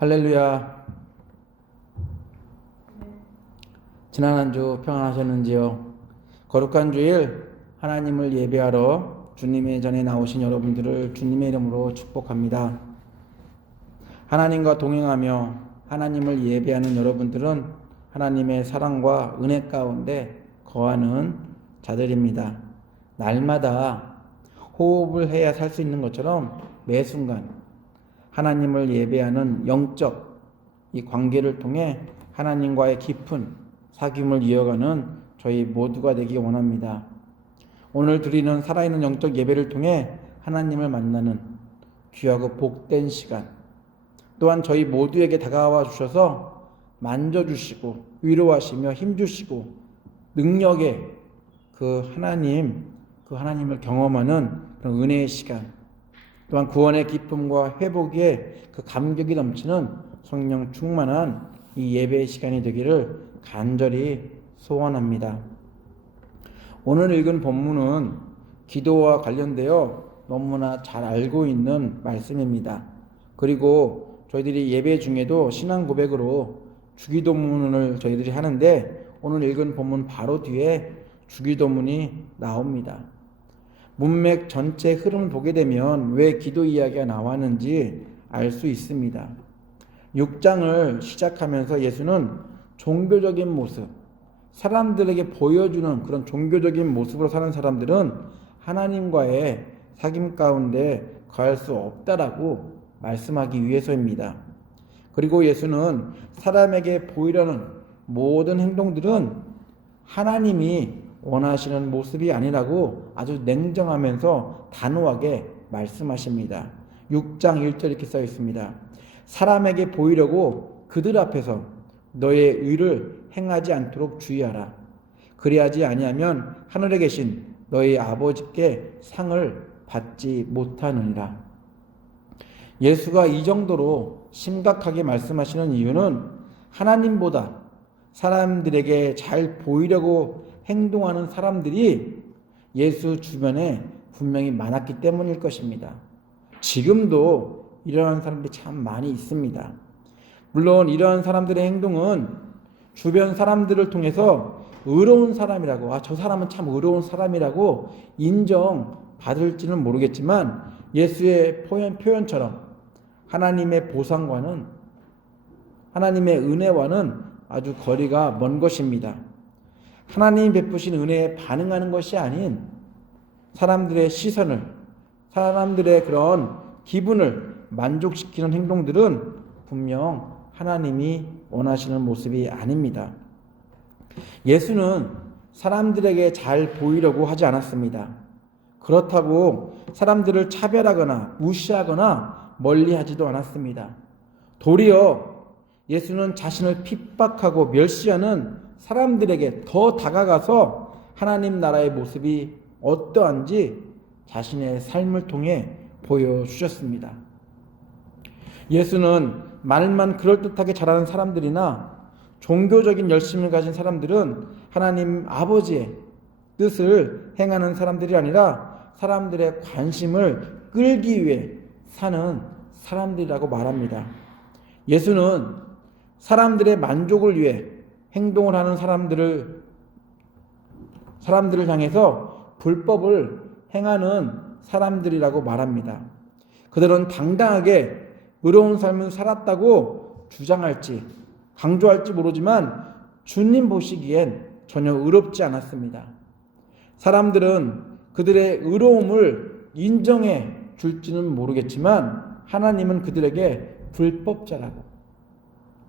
할렐루야. 지난 한 주 평안하셨는지요? 거룩한 주일 하나님을 예배하러 주님의 전에 나오신 여러분들을 주님의 이름으로 축복합니다. 하나님과 동행하며 하나님을 예배하는 여러분들은 하나님의 사랑과 은혜 가운데 거하는 자들입니다. 날마다 호흡을 해야 살 수 있는 것처럼 매 순간 하나님을 예배하는 영적 이 관계를 통해 하나님과의 깊은 사귐을 이어가는 저희 모두가 되기 원합니다. 오늘 드리는 살아있는 영적 예배를 통해 하나님을 만나는 귀하고 복된 시간, 또한 저희 모두에게 다가와 주셔서 만져주시고 위로하시며 힘주시고 능력의 그 하나님을 경험하는 그런 은혜의 시간, 또한 구원의 기쁨과 회복의 그 감격이 넘치는 성령 충만한 이 예배의 시간이 되기를 간절히 소원합니다. 오늘 읽은 본문은 기도와 관련되어 너무나 잘 알고 있는 말씀입니다. 그리고 저희들이 예배 중에도 신앙 고백으로 주기도문을 저희들이 하는데 오늘 읽은 본문 바로 뒤에 주기도문이 나옵니다. 문맥 전체 흐름을 보게 되면 왜 기도 이야기가 나왔는지 알 수 있습니다. 6장을 시작하면서 예수는 종교적인 모습, 사람들에게 보여주는 그런 종교적인 모습으로 사는 사람들은 하나님과의 사귐 가운데 거할 수 없다라고 말씀하기 위해서입니다. 그리고 예수는 사람에게 보이려는 모든 행동들은 하나님이 원하시는 모습이 아니라고 아주 냉정하면서 단호하게 말씀하십니다. 6장 1절 이렇게 써 있습니다. 사람에게 보이려고 그들 앞에서 너의 의를 행하지 않도록 주의하라. 그리하지 아니하면 하늘에 계신 너희 아버지께 상을 받지 못하느니라. 예수가 이 정도로 심각하게 말씀하시는 이유는 하나님보다 사람들에게 잘 보이려고 행동하는 사람들이 예수 주변에 분명히 많았기 때문일 것입니다. 지금도 이러한 사람들이 참 많이 있습니다. 물론 이러한 사람들의 행동은 주변 사람들을 통해서 의로운 사람이라고, 저 사람은 참 의로운 사람이라고 인정받을지는 모르겠지만 예수의 표현처럼 하나님의 보상과는, 하나님의 은혜와는 아주 거리가 먼 것입니다. 하나님이 베푸신 은혜에 반응하는 것이 아닌 사람들의 시선을, 사람들의 그런 기분을 만족시키는 행동들은 분명 하나님이 원하시는 모습이 아닙니다. 예수는 사람들에게 잘 보이려고 하지 않았습니다. 그렇다고 사람들을 차별하거나 무시하거나 멀리하지도 않았습니다. 도리어 예수는 자신을 핍박하고 멸시하는 사람들에게 더 다가가서 하나님 나라의 모습이 어떠한지 자신의 삶을 통해 보여주셨습니다. 예수는 말만 그럴듯하게 잘하는 사람들이나 종교적인 열심을 가진 사람들은 하나님 아버지의 뜻을 행하는 사람들이 아니라 사람들의 관심을 끌기 위해 사는 사람들이라고 말합니다. 예수는 사람들의 만족을 위해 행동을 하는 사람들을 향해서 불법을 행하는 사람들이라고 말합니다. 그들은 당당하게 의로운 삶을 살았다고 주장할지 강조할지 모르지만 주님 보시기엔 전혀 의롭지 않았습니다. 사람들은 그들의 의로움을 인정해 줄지는 모르겠지만 하나님은 그들에게 불법자라고,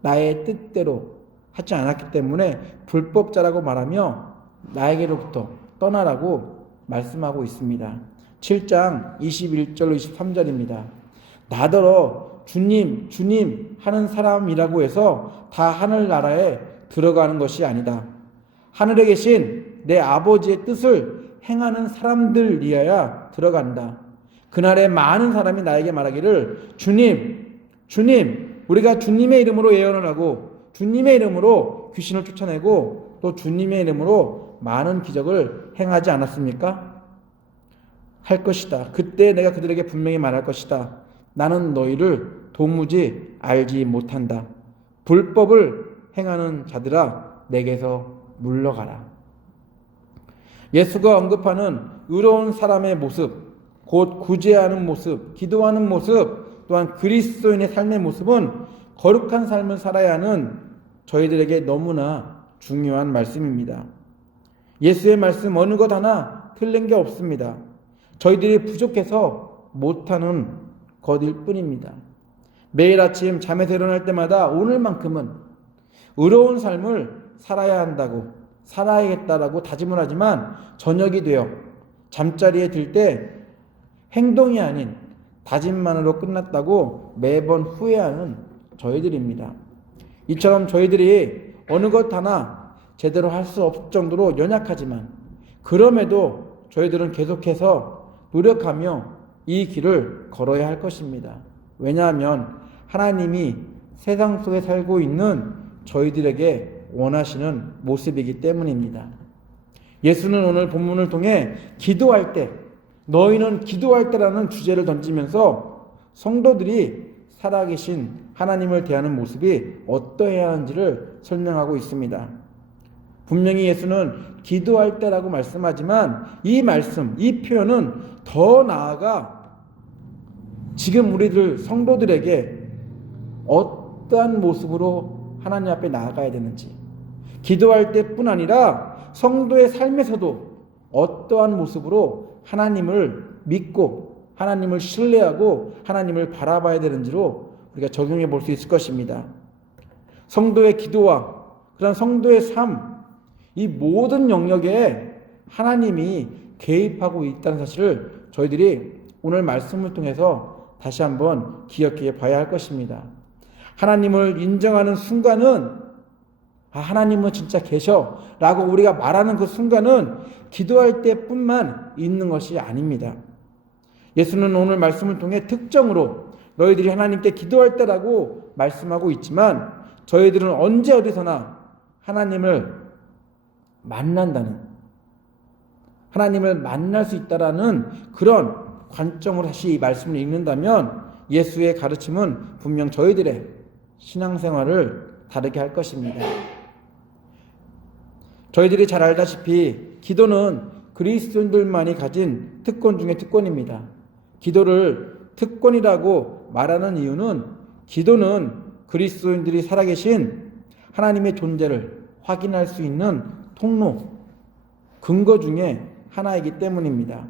나의 뜻대로 하지 않았기 때문에 불법자라고 말하며 나에게로부터 떠나라고 말씀하고 있습니다. 7장 21절 23절입니다. 나더러 주님 주님 하는 사람이라고 해서 다 하늘나라에 들어가는 것이 아니다. 하늘에 계신 내 아버지의 뜻을 행하는 사람들이어야 들어간다. 그날에 많은 사람이 나에게 말하기를 주님 주님 우리가 주님의 이름으로 예언을 하고 주님의 이름으로 귀신을 쫓아내고 또 주님의 이름으로 많은 기적을 행하지 않았습니까? 할 것이다. 그때 내가 그들에게 분명히 말할 것이다. 나는 너희를 도무지 알지 못한다. 불법을 행하는 자들아 내게서 물러가라. 예수가 언급하는 의로운 사람의 모습, 곧 구제하는 모습, 기도하는 모습, 또한 그리스도인의 삶의 모습은 거룩한 삶을 살아야 하는 저희들에게 너무나 중요한 말씀입니다. 예수의 말씀 어느 것 하나 틀린 게 없습니다. 저희들이 부족해서 못하는 것일 뿐입니다. 매일 아침 잠에서 일어날 때마다 오늘만큼은 의로운 삶을 살아야 한다고, 살아야겠다라고 다짐을 하지만 저녁이 되어 잠자리에 들 때 행동이 아닌 다짐만으로 끝났다고 매번 후회하는 저희들입니다. 이처럼 저희들이 어느 것 하나 제대로 할 수 없을 정도로 연약하지만 그럼에도 저희들은 계속해서 노력하며 이 길을 걸어야 할 것입니다. 왜냐하면 하나님이 세상 속에 살고 있는 저희들에게 원하시는 모습이기 때문입니다. 예수는 오늘 본문을 통해 기도할 때, 너희는 기도할 때라는 주제를 던지면서 성도들이 살아계신 하나님을 대하는 모습이 어떠해야 하는지를 설명하고 있습니다. 분명히 예수는 기도할 때라고 말씀하지만 이 말씀, 이 표현은 더 나아가 지금 우리들 성도들에게 어떠한 모습으로 하나님 앞에 나아가야 되는지, 기도할 때뿐 아니라 성도의 삶에서도 어떠한 모습으로 하나님을 믿고 하나님을 신뢰하고 하나님을 바라봐야 되는지로 우리가 적용해 볼 수 있을 것입니다. 성도의 기도와 그런 성도의 삶, 이 모든 영역에 하나님이 개입하고 있다는 사실을 저희들이 오늘 말씀을 통해서 다시 한번 기억해 봐야 할 것입니다. 하나님을 인정하는 순간은 하나님은 진짜 계셔 라고 우리가 말하는 그 순간은 기도할 때뿐만 있는 것이 아닙니다. 예수는 오늘 말씀을 통해 특정으로 너희들이 하나님께 기도할 때라고 말씀하고 있지만 저희들은 언제 어디서나 하나님을 만난다는, 하나님을 만날 수 있다라는 그런 관점으로 다시 이 말씀을 읽는다면 예수의 가르침은 분명 저희들의 신앙생활을 다르게 할 것입니다. 저희들이 잘 알다시피 기도는 그리스도인들만이 가진 특권 중에 특권입니다. 기도를 특권이라고 말하는 이유는 기도는 그리스도인들이 살아계신 하나님의 존재를 확인할 수 있는 통로, 근거 중에 하나이기 때문입니다.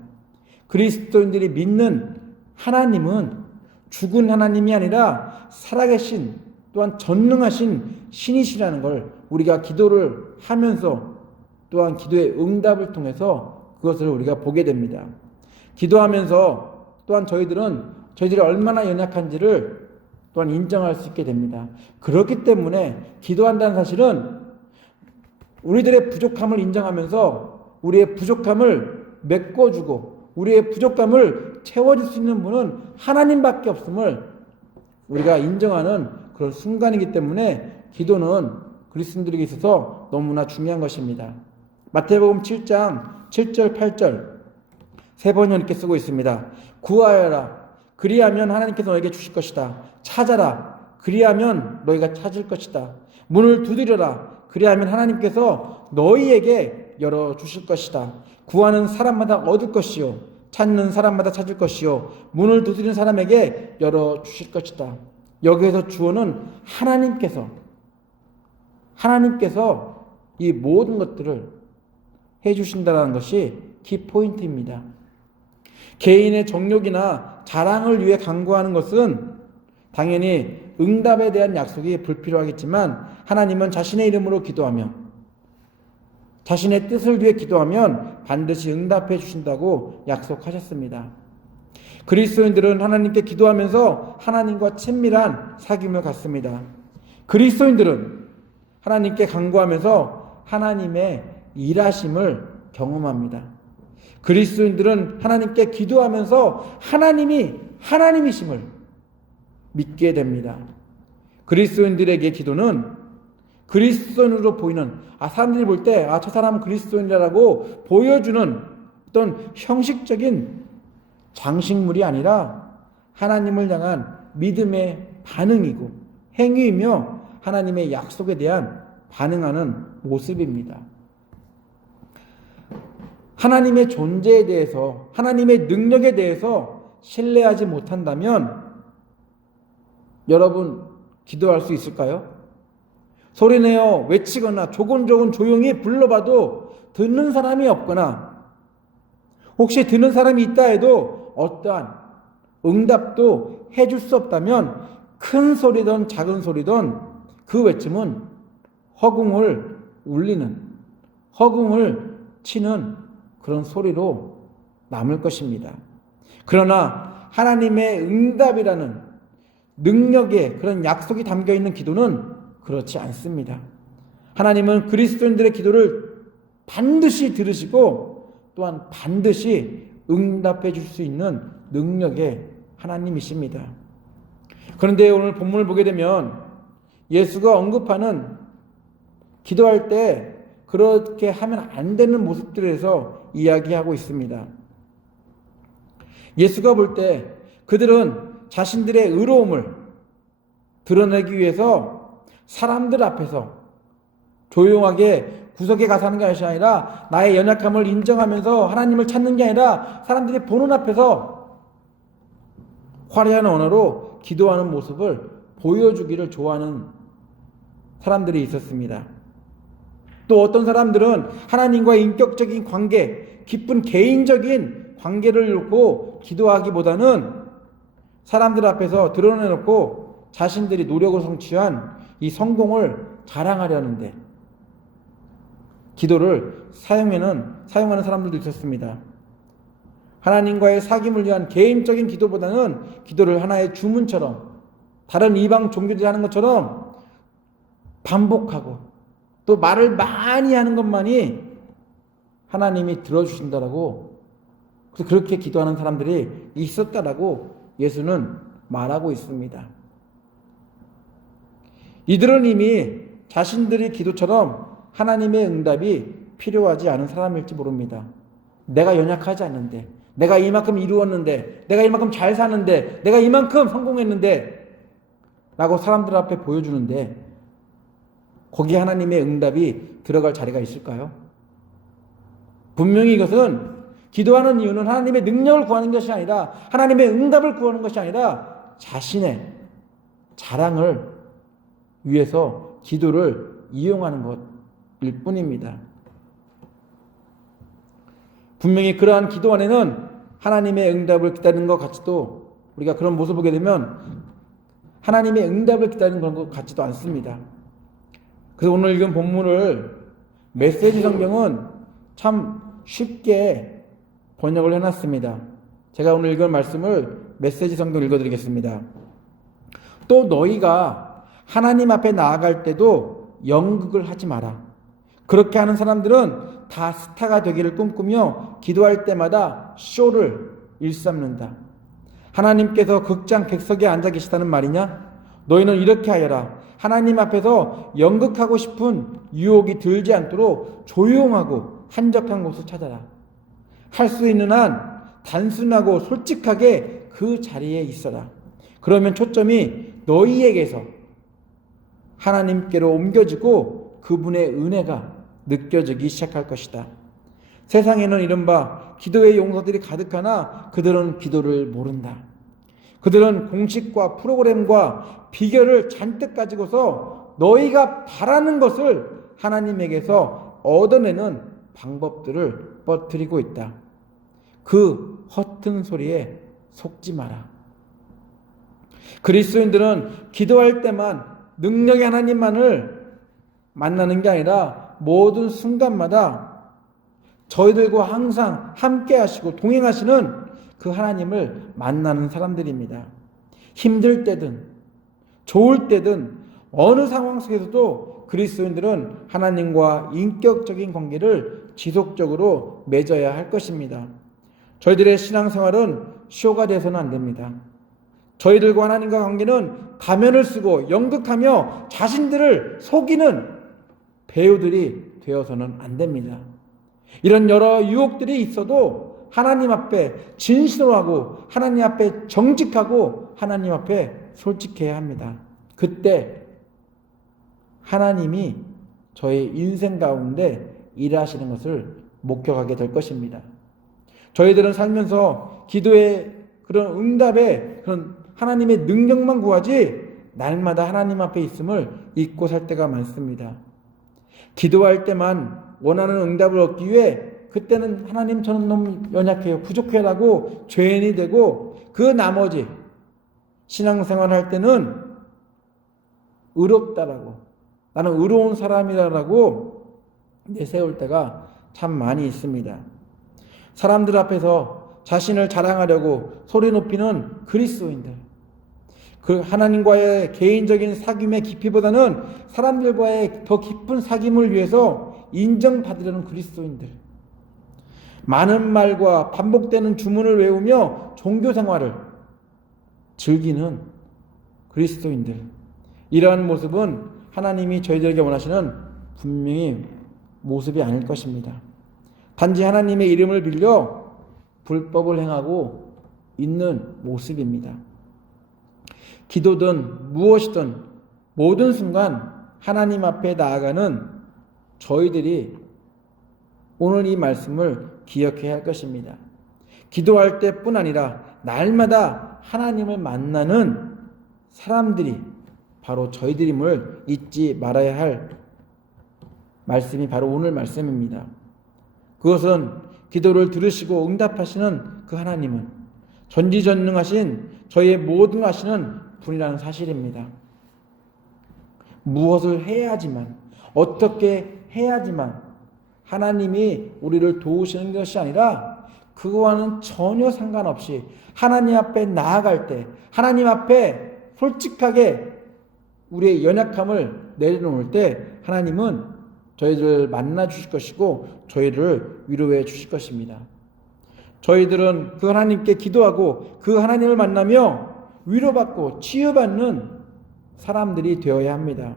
그리스도인들이 믿는 하나님은 죽은 하나님이 아니라 살아계신 또한 전능하신 신이시라는 걸 우리가 기도를 하면서 또한 기도의 응답을 통해서 그것을 우리가 보게 됩니다. 기도하면서 또한 저희들이 얼마나 연약한지를 또한 인정할 수 있게 됩니다. 그렇기 때문에 기도한다는 사실은 우리들의 부족함을 인정하면서 우리의 부족함을 메꿔주고 우리의 부족함을 채워줄 수 있는 분은 하나님밖에 없음을 우리가 인정하는 그런 순간이기 때문에 기도는 그리스도인들에게 있어서 너무나 중요한 것입니다. 마태복음 7장 7절 8절 세 번을 이렇게 쓰고 있습니다. 구하여라 그리하면 하나님께서 너에게 주실 것이다. 찾아라 그리하면 너희가 찾을 것이다. 문을 두드려라 그리하면 하나님께서 너희에게 열어주실 것이다. 구하는 사람마다 얻을 것이요 찾는 사람마다 찾을 것이요 문을 두드리는 사람에게 열어주실 것이다. 여기에서 주어는 하나님께서 이 모든 것들을 해주신다는 것이 키포인트입니다. 개인의 정욕이나 자랑을 위해 간구하는 것은 당연히 응답에 대한 약속이 불필요하겠지만 하나님은 자신의 이름으로 기도하며 자신의 뜻을 위해 기도하면 반드시 응답해 주신다고 약속하셨습니다. 그리스도인들은 하나님께 기도하면서 하나님과 친밀한 사귐을 갖습니다. 그리스도인들은 하나님께 간구하면서 하나님의 일하심을 경험합니다. 그리스도인들은 하나님께 기도하면서 하나님이 하나님이심을 믿게 됩니다. 그리스도인들에게 기도는 그리스도인으로 보이는 사람들이 볼 때 저 사람은 그리스도인이라고 보여주는 어떤 형식적인 장식물이 아니라 하나님을 향한 믿음의 반응이고 행위이며 하나님의 약속에 대한 반응하는 모습입니다. 하나님의 존재에 대해서, 하나님의 능력에 대해서 신뢰하지 못한다면 여러분 기도할 수 있을까요? 소리내어 외치거나 조곤조곤 조용히 불러봐도 듣는 사람이 없거나 혹시 듣는 사람이 있다 해도 어떠한 응답도 해줄 수 없다면 큰 소리든 작은 소리든 그 외침은 허공을 울리는, 허공을 치는 그런 소리로 남을 것입니다. 그러나 하나님의 응답이라는 능력의 그런 약속이 담겨있는 기도는 그렇지 않습니다. 하나님은 그리스도인들의 기도를 반드시 들으시고 또한 반드시 응답해 줄 수 있는 능력의 하나님이십니다. 그런데 오늘 본문을 보게 되면 예수가 언급하는 기도할 때 그렇게 하면 안 되는 모습들에서 이야기하고 있습니다. 예수가 볼 때 그들은 자신들의 의로움을 드러내기 위해서 사람들 앞에서 조용하게 구석에 가서 하는 것이 아니라 나의 연약함을 인정하면서 하나님을 찾는 게 아니라 사람들이 보는 앞에서 화려한 언어로 기도하는 모습을 보여주기를 좋아하는 사람들이 있었습니다. 또 어떤 사람들은 하나님과의 인격적인 관계, 깊은 개인적인 관계를 놓고 기도하기보다는 사람들 앞에서 드러내놓고 자신들이 노력을 성취한 이 성공을 자랑하려는데 기도를 사용하는 사람들도 있었습니다. 하나님과의 사귐을 위한 개인적인 기도보다는 기도를 하나의 주문처럼 다른 이방 종교들이 하는 것처럼 반복하고 또 말을 많이 하는 것만이 하나님이 들어주신다라고, 그래서 그렇게 기도하는 사람들이 있었다라고 예수는 말하고 있습니다. 이들은 이미 자신들의 기도처럼 하나님의 응답이 필요하지 않은 사람일지 모릅니다. 내가 연약하지 않는데, 내가 이만큼 이루었는데, 내가 이만큼 잘 사는데, 내가 이만큼 성공했는데 라고 사람들 앞에 보여주는데 거기에 하나님의 응답이 들어갈 자리가 있을까요? 분명히 이것은 기도하는 이유는 하나님의 능력을 구하는 것이 아니라 하나님의 응답을 구하는 것이 아니라 자신의 자랑을 위해서 기도를 이용하는 것일 뿐입니다. 분명히 그러한 기도 안에는 하나님의 응답을 기다리는 것 같지도, 우리가 그런 모습을 보게 되면 하나님의 응답을 기다리는 그런 것 같지도 않습니다. 그래서 오늘 읽은 본문을 메시지 성경은 참 쉽게 번역을 해놨습니다. 제가 오늘 읽은 말씀을 메시지 성경 읽어드리겠습니다. 또 너희가 하나님 앞에 나아갈 때도 연극을 하지 마라. 그렇게 하는 사람들은 다 스타가 되기를 꿈꾸며 기도할 때마다 쇼를 일삼는다. 하나님께서 극장 객석에 앉아 계시다는 말이냐? 너희는 이렇게 하여라. 하나님 앞에서 연극하고 싶은 유혹이 들지 않도록 조용하고 한적한 곳을 찾아라. 할 수 있는 한 단순하고 솔직하게 그 자리에 있어라. 그러면 초점이 너희에게서 하나님께로 옮겨지고 그분의 은혜가 느껴지기 시작할 것이다. 세상에는 이른바 기도의 용사들이 가득하나 그들은 기도를 모른다. 그들은 공식과 프로그램과 비결을 잔뜩 가지고서 너희가 바라는 것을 하나님에게서 얻어내는 방법들을 퍼뜨리고 있다. 그 허튼 소리에 속지 마라. 그리스도인들은 기도할 때만 능력의 하나님만을 만나는 게 아니라 모든 순간마다 저희들과 항상 함께 하시고 동행하시는 그 하나님을 만나는 사람들입니다. 힘들 때든 좋을 때든 어느 상황 속에서도 그리스도인들은 하나님과 인격적인 관계를 지속적으로 맺어야 할 것입니다. 저희들의 신앙생활은 쇼가 돼서는 안 됩니다. 저희들과 하나님과 관계는 가면을 쓰고 연극하며 자신들을 속이는 배우들이 되어서는 안 됩니다. 이런 여러 유혹들이 있어도 하나님 앞에 진실하고 하나님 앞에 정직하고 하나님 앞에 솔직해야 합니다. 그때 하나님이 저의 인생 가운데 일하시는 것을 목격하게 될 것입니다. 저희들은 살면서 기도의 그런 응답에 그런 하나님의 능력만 구하지 날마다 하나님 앞에 있음을 잊고 살 때가 많습니다. 기도할 때만 원하는 응답을 얻기 위해 그때는 하나님 저는 너무 연약해요, 부족해라고 죄인이 되고, 그 나머지 신앙생활 할 때는 의롭다라고, 나는 의로운 사람이라고 내세울 때가 참 많이 있습니다. 사람들 앞에서 자신을 자랑하려고 소리 높이는 그리스도인들, 그 하나님과의 개인적인 사귐의 깊이보다는 사람들과의 더 깊은 사귐을 위해서 인정받으려는 그리스도인들, 많은 말과 반복되는 주문을 외우며 종교생활을 즐기는 그리스도인들, 이러한 모습은 하나님이 저희들에게 원하시는 분명히 모습이 아닐 것입니다. 단지 하나님의 이름을 빌려 불법을 행하고 있는 모습입니다. 기도든 무엇이든 모든 순간 하나님 앞에 나아가는 저희들이 오늘 이 말씀을 기억해야 할 것입니다. 기도할 때뿐 아니라 날마다 하나님을 만나는 사람들이 바로 저희들임을 잊지 말아야 할 말씀이 바로 오늘 말씀입니다. 그것은 기도를 들으시고 응답하시는 그 하나님은 전지전능하신 저희의 모든 하시는 분이라는 사실입니다. 무엇을 해야지만, 어떻게 해야지만 하나님이 우리를 도우시는 것이 아니라 그거와는 전혀 상관없이 하나님 앞에 나아갈 때, 하나님 앞에 솔직하게 우리의 연약함을 내려놓을 때 하나님은 저희들을 만나 주실 것이고 저희를 위로해 주실 것입니다. 저희들은 그 하나님께 기도하고 그 하나님을 만나며 위로받고 치유받는 사람들이 되어야 합니다.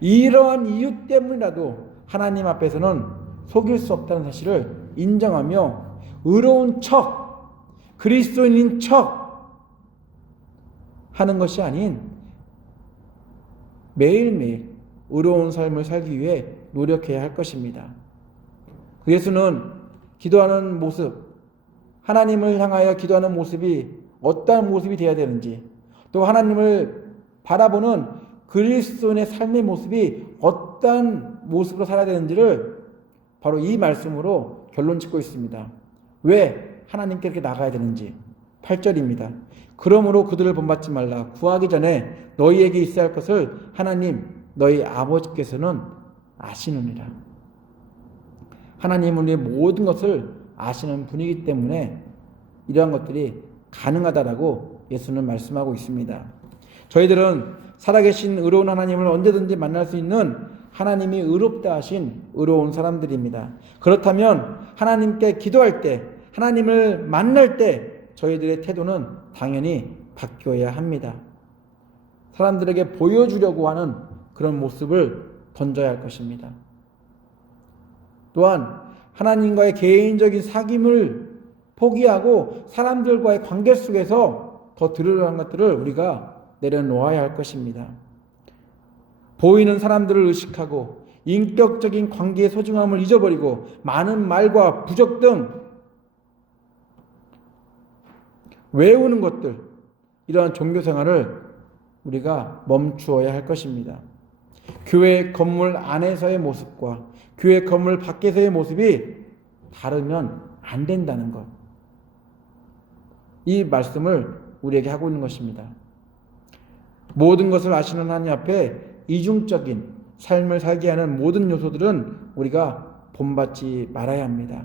이러한 이유 때문이라도 하나님 앞에서는 속일 수 없다는 사실을 인정하며 의로운 척, 그리스도인인 척 하는 것이 아닌 매일매일 의로운 삶을 살기 위해 노력해야 할 것입니다. 예수는 기도하는 모습, 하나님을 향하여 기도하는 모습이 어떠한 모습이 되어야 되는지, 또 하나님을 바라보는 그리스도인의 삶의 모습이 어떠한 모습으로 살아야 되는지를 바로 이 말씀으로 결론 짓고 있습니다. 왜 하나님께 이렇게 나가야 되는지. 8절입니다. 그러므로 그들을 본받지 말라. 구하기 전에 너희에게 있어야 할 것을 하나님 너희 아버지께서는 아시느니라. 하나님은 우리의 모든 것을 아시는 분이기 때문에 이러한 것들이 가능하다라고 예수는 말씀하고 있습니다. 저희들은 살아계신 의로운 하나님을 언제든지 만날 수 있는 하나님이 의롭다 하신 의로운 사람들입니다. 그렇다면 하나님께 기도할 때, 하나님을 만날 때 저희들의 태도는 당연히 바뀌어야 합니다. 사람들에게 보여주려고 하는 그런 모습을 던져야 할 것입니다. 또한 하나님과의 개인적인 사귐을 포기하고 사람들과의 관계 속에서 더 들으려 하는 것들을 우리가 내려놓아야 할 것입니다. 보이는 사람들을 의식하고 인격적인 관계의 소중함을 잊어버리고 많은 말과 부족 등 외우는 것들, 이러한 종교생활을 우리가 멈추어야 할 것입니다. 교회 건물 안에서의 모습과 교회 건물 밖에서의 모습이 다르면 안 된다는 것, 이 말씀을 우리에게 하고 있는 것입니다. 모든 것을 아시는 하나님 앞에 이중적인 삶을 살게 하는 모든 요소들은 우리가 본받지 말아야 합니다.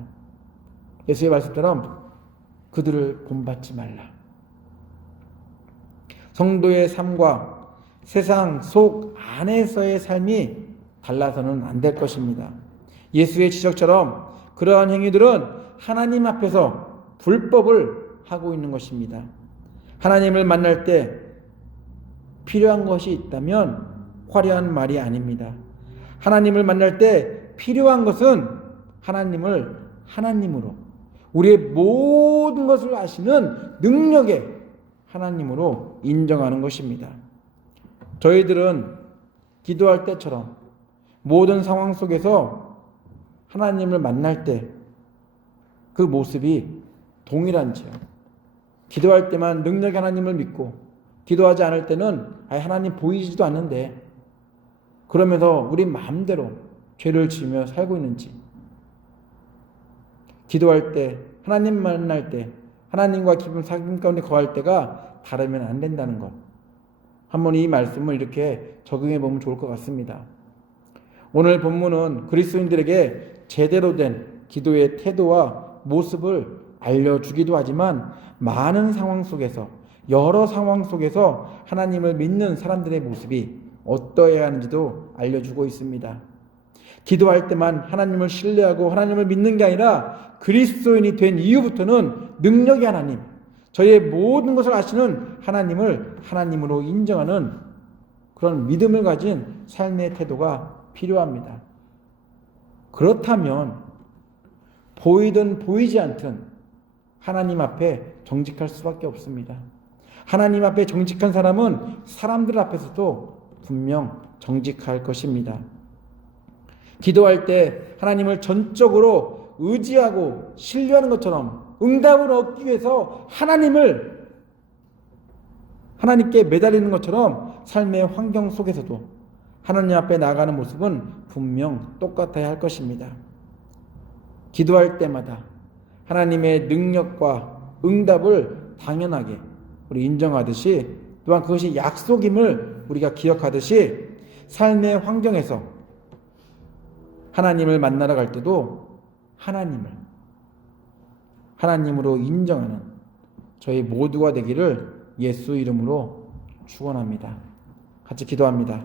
예수의 말씀처럼 그들을 본받지 말라. 성도의 삶과 세상 속 안에서의 삶이 달라서는 안 될 것입니다. 예수의 지적처럼 그러한 행위들은 하나님 앞에서 불법을 하고 있는 것입니다. 하나님을 만날 때 필요한 것이 있다면 화려한 말이 아닙니다. 하나님을 만날 때 필요한 것은 하나님을 하나님으로, 우리의 모든 것을 아시는 능력의 하나님으로 인정하는 것입니다. 저희들은 기도할 때처럼 모든 상황 속에서 하나님을 만날 때 그 모습이 동일한 채요. 기도할 때만 능력의 하나님을 믿고 기도하지 않을 때는 하나님 보이지도 않는데 그러면서 우리 마음대로 죄를 지으며 살고 있는지, 기도할 때 하나님 만날 때 하나님과 깊은 사귐 가운데 거할 때가 다르면 안 된다는 것, 한번 이 말씀을 이렇게 적용해 보면 좋을 것 같습니다. 오늘 본문은 그리스도인들에게 제대로 된 기도의 태도와 모습을 알려주기도 하지만 많은 상황 속에서, 여러 상황 속에서 하나님을 믿는 사람들의 모습이 어떠해야 하는지도 알려주고 있습니다. 기도할 때만 하나님을 신뢰하고 하나님을 믿는 게 아니라 그리스도인이 된 이후부터는 능력의 하나님, 저희의 모든 것을 아시는 하나님을 하나님으로 인정하는 그런 믿음을 가진 삶의 태도가 필요합니다. 그렇다면 보이든 보이지 않든 하나님 앞에 정직할 수밖에 없습니다. 하나님 앞에 정직한 사람은 사람들 앞에서도 분명 정직할 것입니다. 기도할 때 하나님을 전적으로 의지하고 신뢰하는 것처럼 응답을 얻기 위해서 하나님께 매달리는 것처럼 삶의 환경 속에서도 하나님 앞에 나아가는 모습은 분명 똑같아야 할 것입니다. 기도할 때마다 하나님의 능력과 응답을 당연하게 우리 인정하듯이, 또한 그것이 약속임을 우리가 기억하듯이 삶의 환경에서 하나님을 만나러 갈 때도 하나님으로 인정하는 저희 모두가 되기를 예수 이름으로 축원합니다. 같이 기도합니다.